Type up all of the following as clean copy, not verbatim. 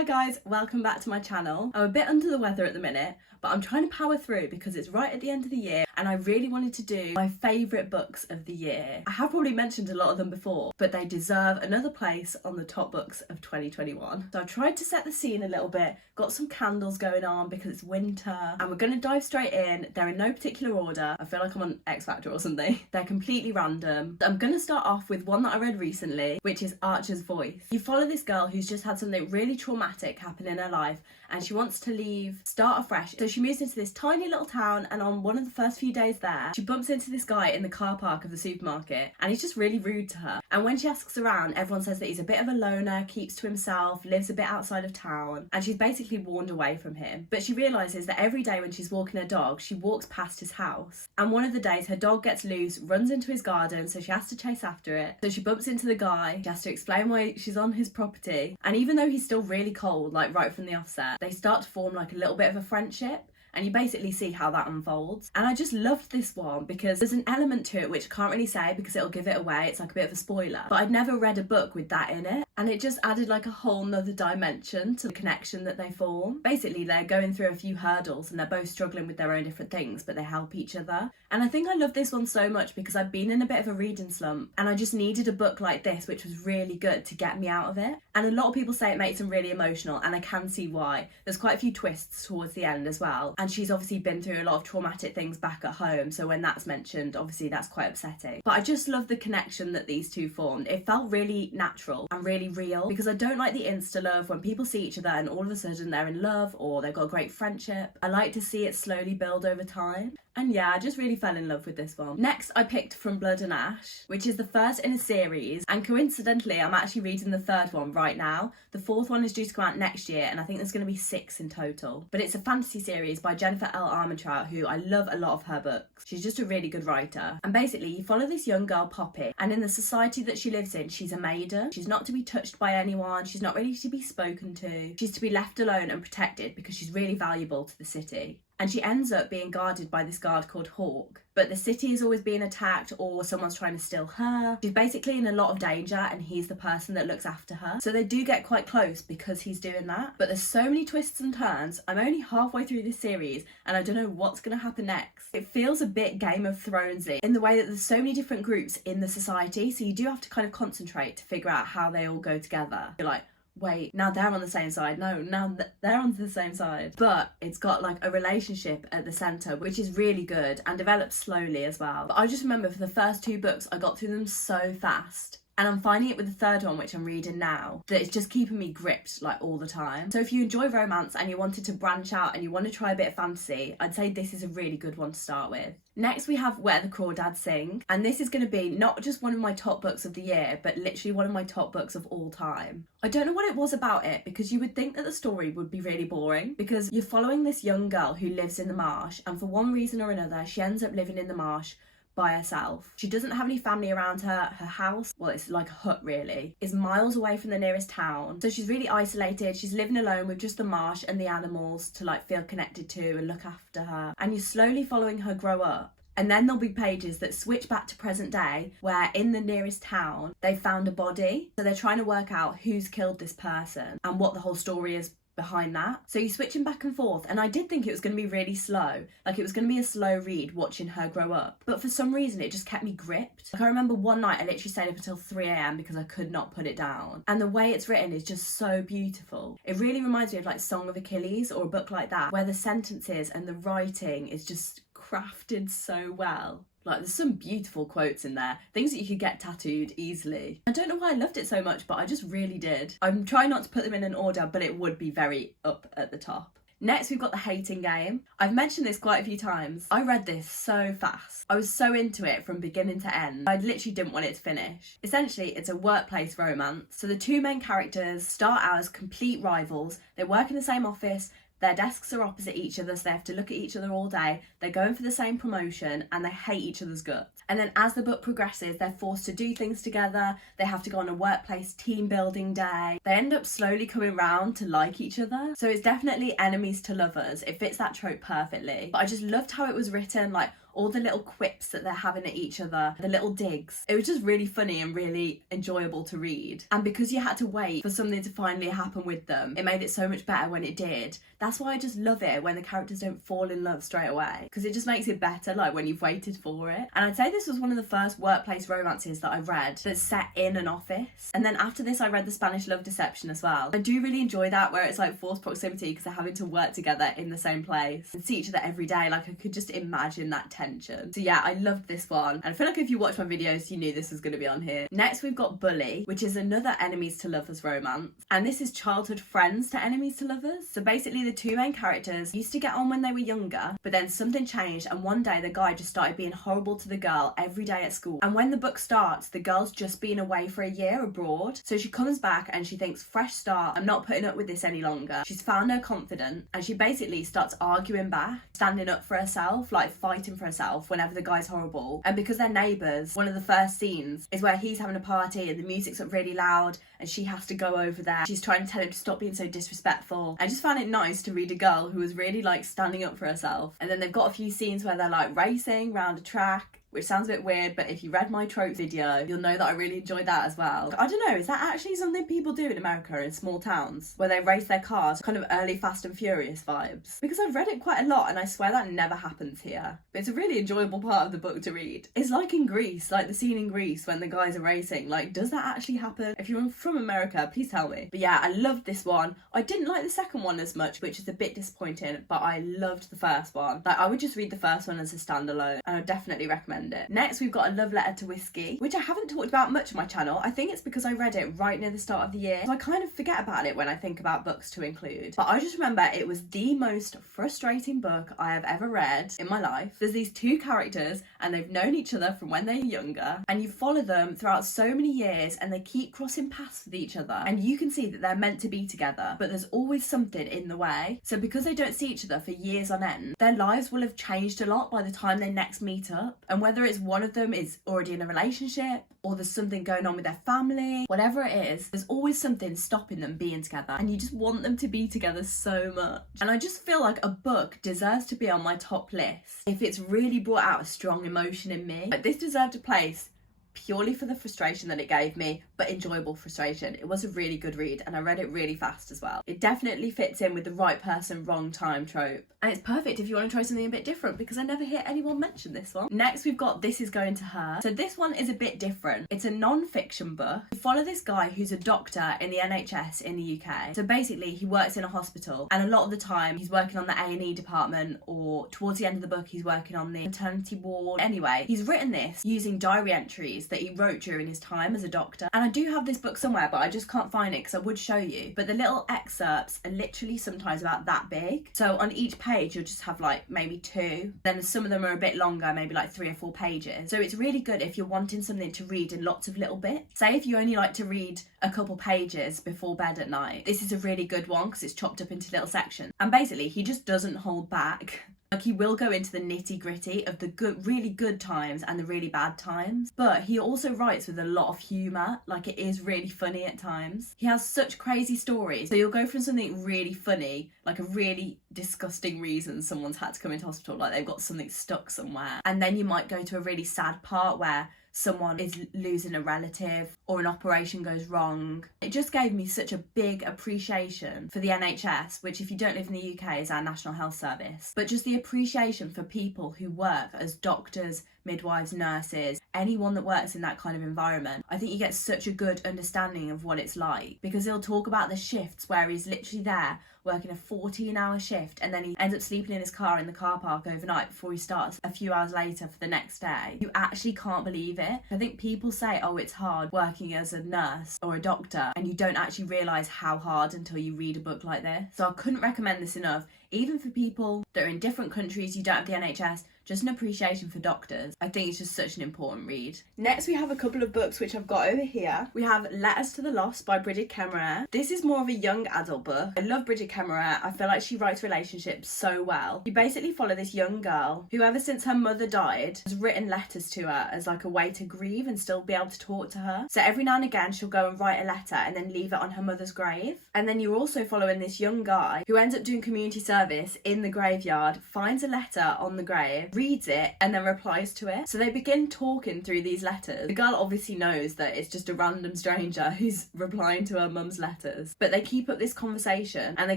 Hi guys, welcome back to my channel. I'm a bit under the weather at the minute, but I'm trying to power through because it's right at the end of the year and I really wanted to do my favourite books of the year. I have probably mentioned a lot of them before, but they deserve another place on the top books of 2021. So I've tried to set the scene a little bit, got some candles going on because it's winter, and we're going to dive straight in. They're in no particular order. I feel like I'm on X Factor or something. They're completely random. I'm going to start off with one that I read recently, which is Archer's Voice. You follow this girl who's just had something really traumatic happen in her life and she wants to leave, start afresh. So she moves into this tiny little town, and on one of the first few days there, she bumps into this guy in the car park of the supermarket and he's just really rude to her. And when she asks around, everyone says that he's a bit of a loner, keeps to himself, lives a bit outside of town, and she's basically warned away from him. But she realises that every day when she's walking her dog, she walks past his house. And one of the days her dog gets loose, runs into his garden, so she has to chase after it. So she bumps into the guy, she has to explain why she's on his property. And even though he's still really cold, like right from the offset, they start to form like a little bit of a friendship. And you basically see how that unfolds. And I just loved this one because there's an element to it which I can't really say because it'll give it away. It's like a bit of a spoiler. But I'd never read a book with that in it. And it just added like a whole nother dimension to the connection that they form. Basically, they're going through a few hurdles and they're both struggling with their own different things, but they help each other. And I think I love this one so much because I've been in a bit of a reading slump and I just needed a book like this, which was really good to get me out of it. And a lot of people say it makes them really emotional, and I can see why. There's quite a few twists towards the end as well. And she's obviously been through a lot of traumatic things back at home, so when that's mentioned, obviously that's quite upsetting. But I just love the connection that these two formed. It felt really natural and really real, because I don't like the insta love when people see each other and all of a sudden they're in love or they've got a great friendship. I like to see it slowly build over time. And yeah, I just really fell in love with this one. Next, I picked From Blood and Ash, which is the first in a series. And coincidentally, I'm actually reading the third one right now. The fourth one is due to come out next year, and I think there's going to be 6 in total. But it's a fantasy series by Jennifer L. Armentrout, who I love a lot of her books. She's just a really good writer. And basically, you follow this young girl, Poppy, and in the society that she lives in, she's a maiden. She's not to be touched by anyone. She's not really to be spoken to. She's to be left alone and protected because she's really valuable to the city. And she ends up being guarded by this guard called Hawk. But the city is always being attacked or someone's trying to steal her. She's basically in a lot of danger and he's the person that looks after her. So they do get quite close because he's doing that. But there's so many twists and turns. I'm only halfway through this series and I don't know what's going to happen next. It feels a bit Game of Thronesy in the way that there's so many different groups in the society. So you do have to kind of concentrate to figure out how they all go together. You're like, wait, now they're on the same side. No, now they're on the same side. But it's got like a relationship at the centre, which is really good and develops slowly as well. But I just remember for the first 2 books, I got through them so fast. And I'm finding it with the third one, which I'm reading now, that it's just keeping me gripped like all the time. So if you enjoy romance and you wanted to branch out and you want to try a bit of fantasy, I'd say this is a really good one to start with. Next we have Where the Crawdads Sing, and this is going to be not just one of my top books of the year, but literally one of my top books of all time. I don't know what it was about it, because you would think that the story would be really boring, because you're following this young girl who lives in the marsh, and for one reason or another she ends up living in the marsh by herself. She doesn't have any family around her. Her house, well, it's like a hut really, is miles away from the nearest town. So she's really isolated. She's living alone with just the marsh and the animals to like feel connected to and look after her. And you're slowly following her grow up. And then there'll be pages that switch back to present day where in the nearest town they found a body. So they're trying to work out who's killed this person and what the whole story is behind that. So you're switching back and forth, and I did think it was going to be really slow, like it was going to be a slow read watching her grow up, but for some reason it just kept me gripped. Like I remember one night I literally stayed up until 3 a.m. because I could not put it down, and the way it's written is just so beautiful. It really reminds me of like Song of Achilles or a book like that, where the sentences and the writing is just crafted so well. Like there's some beautiful quotes in there, things that you could get tattooed easily. I don't know why I loved it so much, but I just really did. I'm trying not to put them in an order, but it would be very up at the top. Next, we've got The Hating Game. I've mentioned this quite a few times. I read this so fast. I was so into it from beginning to end. I literally didn't want it to finish. Essentially, it's a workplace romance. So the 2 main characters start out as complete rivals. They work in the same office. Their desks are opposite each other, so they have to look at each other all day. They're going for the same promotion and they hate each other's guts. And then as the book progresses, they're forced to do things together. They have to go on a workplace team building day. They end up slowly coming round to like each other. So it's definitely enemies to lovers. It fits that trope perfectly. But I just loved how it was written. Like all the little quips that they're having at each other, the little digs. It was just really funny and really enjoyable to read. And because you had to wait for something to finally happen with them, it made it so much better when it did. That's why I just love it when the characters don't fall in love straight away, because it just makes it better, like when you've waited for it. And I'd say this was one of the first workplace romances that I read that's set in an office. And then after this I read The Spanish Love Deception as well. I do really enjoy that, where it's like forced proximity because they're having to work together in the same place and see each other every day. Like I could just imagine that tension. So yeah, I loved this one, and I feel like if you watched my videos you knew this was going to be on here. Next we've got Bully, which is another enemies to lovers romance, and this is childhood friends to enemies to lovers. So basically the two main characters used to get on when they were younger, but then something changed and one day the guy just started being horrible to the girl every day at school. And when the book starts, the girl's just been away for a year abroad, so she comes back and she thinks, fresh start, I'm not putting up with this any longer. She's found her confidence and she basically starts arguing back, standing up for herself, like fighting for herself whenever the guy's horrible. And because they're neighbours, one of the first scenes is where he's having a party and the music's up really loud and she has to go over there. She's trying to tell him to stop being so disrespectful. I just found it nice to read a girl who was really like standing up for herself. And then they've got a few scenes where they're like racing around a track, which sounds a bit weird, but if you read my trope video, you'll know that I really enjoyed that as well. I don't know, is that actually something people do in America in small towns, where they race their cars, kind of early Fast and Furious vibes? Because I've read it quite a lot and I swear that never happens here. But it's a really enjoyable part of the book to read. It's like in Greece, like the scene in Greece when the guys are racing. Like, does that actually happen? If you're from America, please tell me. But yeah, I loved this one. I didn't like the second one as much, which is a bit disappointing, but I loved the first one. Like, I would just read the first one as a standalone, and I definitely recommend it. Next we've got A Love Letter to Whiskey, which I haven't talked about much on my channel. I think it's because I read it right near the start of the year, so I kind of forget about it when I think about books to include. But I just remember it was the most frustrating book I have ever read in my life. There's these two characters and they've known each other from when they're younger, and you follow them throughout so many years and they keep crossing paths with each other, and you can see that they're meant to be together, but there's always something in the way. So because they don't see each other for years on end, their lives will have changed a lot by the time they next meet up. And whether it's one of them is already in a relationship or there's something going on with their family, whatever it is, there's always something stopping them being together, and you just want them to be together so much. And I just feel like a book deserves to be on my top list if it's really brought out a strong emotion in me. Like, this deserved a place purely for the frustration that it gave me, but enjoyable frustration. It was a really good read and I read it really fast as well. It definitely fits in with the right person, wrong time trope. And it's perfect if you want to try something a bit different, because I never hear anyone mention this one. Next we've got This Is Going to Her. So this one is a bit different. It's a non-fiction book. You follow this guy who's a doctor in the NHS in the UK. So basically he works in a hospital, and a lot of the time he's working on the A&E department, or towards the end of the book he's working on the maternity ward. Anyway, he's written this using diary entries that he wrote during his time as a doctor. And I do have this book somewhere, but I just can't find it because I would show you. But the little excerpts are literally sometimes about that big. So on each page you'll just have like maybe two. Then some of them are a bit longer, maybe like 3 or 4 pages. So it's really good if you're wanting something to read in lots of little bits. Say if you only like to read a couple pages before bed at night, this is a really good one because it's chopped up into little sections. And basically he just doesn't hold back. Like, he will go into the nitty-gritty of the good, really good times and the really bad times, but he also writes with a lot of humour. Like, it is really funny at times. He has such crazy stories. So you'll go from something really funny, like a really disgusting reason someone's had to come into hospital, like they've got something stuck somewhere, and then you might go to a really sad part where someone is losing a relative or an operation goes wrong. It just gave me such a big appreciation for the NHS, which, if you don't live in the UK, is our National Health Service, but just the appreciation for people who work as doctors, midwives, nurses, anyone that works in that kind of environment. I think you get such a good understanding of what it's like, because he'll talk about the shifts where he's literally there working a 14-hour shift, and then he ends up sleeping in his car in the car park overnight before he starts a few hours later for the next day. You actually can't believe it. I think people say, oh, it's hard working as a nurse or a doctor, and you don't actually realise how hard until you read a book like this. So I couldn't recommend this enough. Even for people that are in different countries, you don't have the NHS, just an appreciation for doctors. I think it's just such an important read. Next we have a couple of books which I've got over here. We have Letters to the Lost by Bridget Kemmerer. This is more of a young adult book. I love Bridget Kemmerer. I feel like she writes relationships so well. You basically follow this young girl who, ever since her mother died, has written letters to her as like a way to grieve and still be able to talk to her. So every now and again she'll go and write a letter and then leave it on her mother's grave. And then you're also following this young guy who ends up doing community service in the graveyard, finds a letter on the grave, reads it and then replies to it. So they begin talking through these letters. The girl obviously knows that it's just a random stranger who's replying to her mum's letters, but they keep up this conversation and they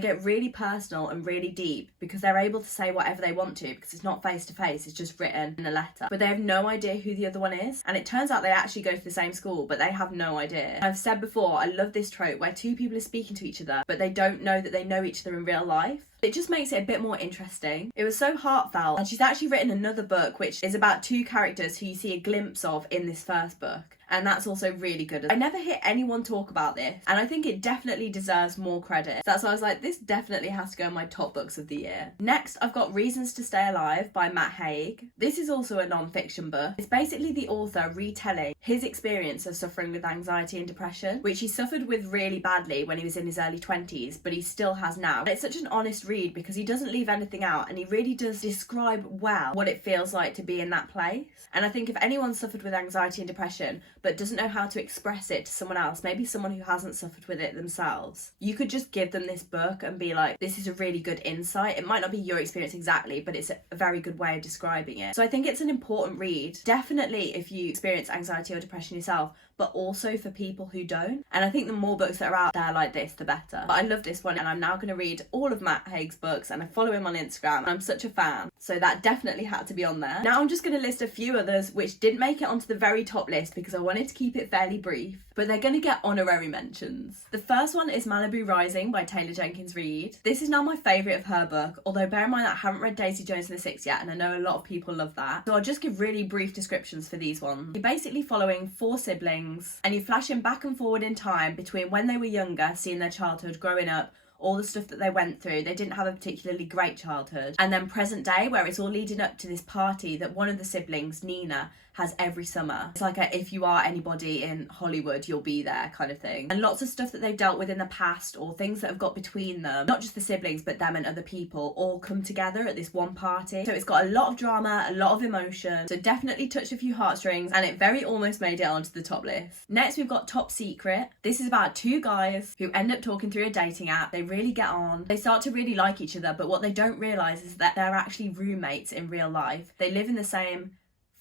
get really personal and really deep because they're able to say whatever they want to because it's not face to face, it's just written in a letter. But they have no idea who the other one is, and it turns out they actually go to the same school, but they have no idea. I've said before, I love this trope where two people are speaking to each other, but they don't know that they know each other in real life. It just makes it a bit more interesting. It was so heartfelt, and she's actually written another book which is about two characters who you see a glimpse of in this first book, and that's also really good. I never hear anyone talk about this, and I think it definitely deserves more credit. That's why I was like, this definitely has to go in my top books of the year. Next, I've got Reasons to Stay Alive by Matt Haig. This is also a non-fiction book. It's basically the author retelling his experience of suffering with anxiety and depression, which he suffered with really badly when he was in his early 20s, but he still has now. And it's such an honest read because he doesn't leave anything out, and he really does describe well what it feels like to be in that place. And I think if anyone suffered with anxiety and depression but doesn't know how to express it to someone else, maybe someone who hasn't suffered with it themselves, you could just give them this book and be like, this is a really good insight. It might not be your experience exactly, but it's a very good way of describing it. So I think it's an important read, definitely if you experience anxiety or depression yourself, but also for people who don't. And I think the more books that are out there like this, the better. But I love this one, and I'm now going to read all of Matt Haig's books, and I follow him on Instagram, and I'm such a fan. So that definitely had to be on there. Now I'm just going to list a few others which didn't make it onto the very top list because I wanted to keep it fairly brief, but they're going to get honorary mentions. The first one is Malibu Rising by Taylor Jenkins Reid. This is now my favourite of her book, although bear in mind that I haven't read Daisy Jones and the Six yet, and I know a lot of people love that. So I'll just give really brief descriptions for these ones. You're basically following four siblings, and you're flashing back and forward in time between when they were younger, seeing their childhood, growing up, all the stuff that they went through. They didn't have a particularly great childhood. And then present day, where it's all leading up to this party that one of the siblings, Nina, has every summer. It's like a if you are anybody in Hollywood, you'll be there kind of thing. And lots of stuff that they've dealt with in the past, or things that have got between them, not just the siblings but them and other people, all come together at this one party. So it's got a lot of drama, a lot of emotion, so definitely touched a few heartstrings, and it very almost made it onto the top list. Next we've got Top Secret. This is about two guys who end up talking through a dating app. They really get on, they start to really like each other, but what they don't realise is that they're actually roommates in real life. They live in the same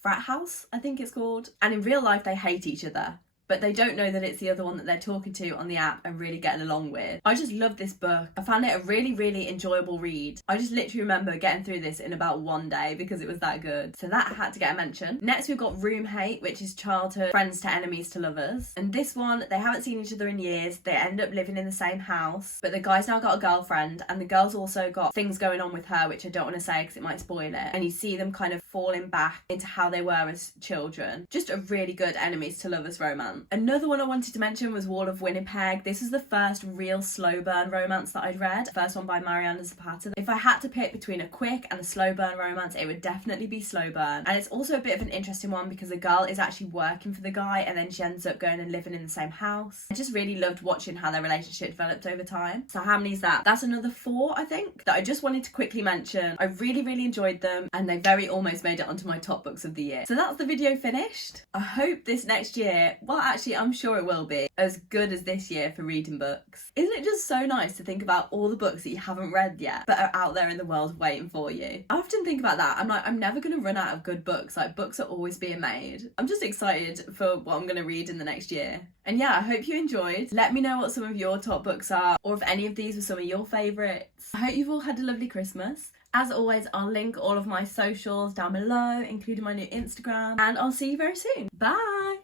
frat house, I think it's called, and in real life they hate each other, but they don't know that it's the other one that they're talking to on the app and really getting along with. I just love this book. I found it a really, really enjoyable read. I just literally remember getting through this in about one day because it was that good. So that had to get a mention. Next we've got Room Hate, which is childhood friends to enemies to lovers. And this one, they haven't seen each other in years. They end up living in the same house, but the guy's now got a girlfriend, and the girl's also got things going on with her, which I don't want to say because it might spoil it. And you see them kind of falling back into how they were as children. Just a really good enemies to lovers romance. Another one I wanted to mention was Wall of Winnipeg. This is the first real slow burn romance that I'd read. First one by Mariana Zapata. If I had to pick between a quick and a slow burn romance, it would definitely be slow burn. And it's also a bit of an interesting one because the girl is actually working for the guy, and then she ends up going and living in the same house. I just really loved watching how their relationship developed over time. So how many is that? That's another 4, I think, that I just wanted to quickly mention. I really, really enjoyed them, and they very almost made it onto my top books of the year. So that's the video finished. I hope this next year, well actually I'm sure it will be, as good as this year for reading books. Isn't it just so nice to think about all the books that you haven't read yet but are out there in the world waiting for you? I often think about that. I'm like, I'm never going to run out of good books. Like, books are always being made. I'm just excited for what I'm going to read in the next year. And yeah, I hope you enjoyed. Let me know what some of your top books are, or if any of these were some of your favourites. I hope you've all had a lovely Christmas. As always, I'll link all of my socials down below, including my new Instagram, and I'll see you very soon. Bye!